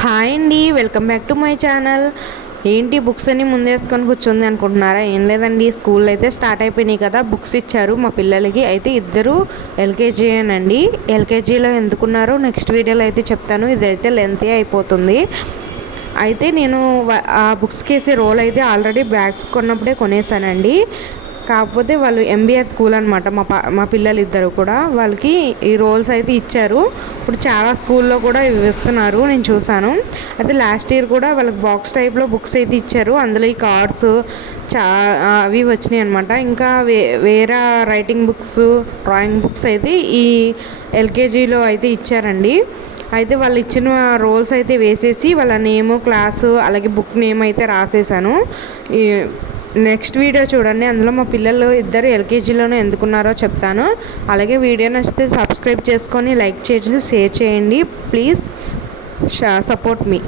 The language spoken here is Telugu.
హాయ్ అండి, welcome back to my channel. ఏంటి బుక్స్ అన్ని ముందేసుకొని కూర్చుంది అనుకుంటున్నారా? ఏం లేదండి, స్కూల్ అయితే స్టార్ట్ అయిపోయినాయి కదా, బుక్స్ ఇచ్చారు మా పిల్లలకి. అయితే ఇద్దరు ఎల్కేజీయేనండి. ఎల్కేజీలో ఎందుకున్నారో నెక్స్ట్ వీడియోలో అయితే చెప్తాను. ఇదైతే లెంతీ అయిపోతుంది. అయితే నేను ఆ బుక్స్కి వేసే రోల్ అయితే ఆల్రెడీ బ్యాగ్స్ కొన్నప్పుడే కొనేసానండి. కాకపోతే వాళ్ళు ఎంబీఆర్ స్కూల్ అనమాట. మా పిల్లలు ఇద్దరు కూడా వాళ్ళకి ఈ రోల్స్ అయితే ఇచ్చారు. ఇప్పుడు చాలా స్కూల్లో కూడా ఇవి ఇస్తున్నారు, నేను చూసాను. అయితే లాస్ట్ ఇయర్ కూడా వాళ్ళకి బాక్స్ టైప్లో బుక్స్ అయితే ఇచ్చారు. అందులో ఈ కార్డ్స్ అవి వచ్చినాయి అనమాట. ఇంకా వేరే రైటింగ్ బుక్స్, డ్రాయింగ్ బుక్స్ అయితే ఈ ఎల్కేజీలో అయితే ఇచ్చారండి. అయితే వాళ్ళు ఇచ్చిన రోల్స్ అయితే వేసేసి వాళ్ళ నేము, క్లాసు, అలాగే బుక్ నేమ్ అయితే రాసేసాను. ఈ నెక్స్ట్ వీడియో చూడండి, అందులో మా పిల్లలు ఇద్దరు ఎల్కేజీలోనే ఎందుకున్నారో చెప్తాను. అలాగే వీడియో నచ్చితే సబ్స్క్రైబ్ చేసుకొని లైక్ చేసి షేర్ చేయండి. Please support me.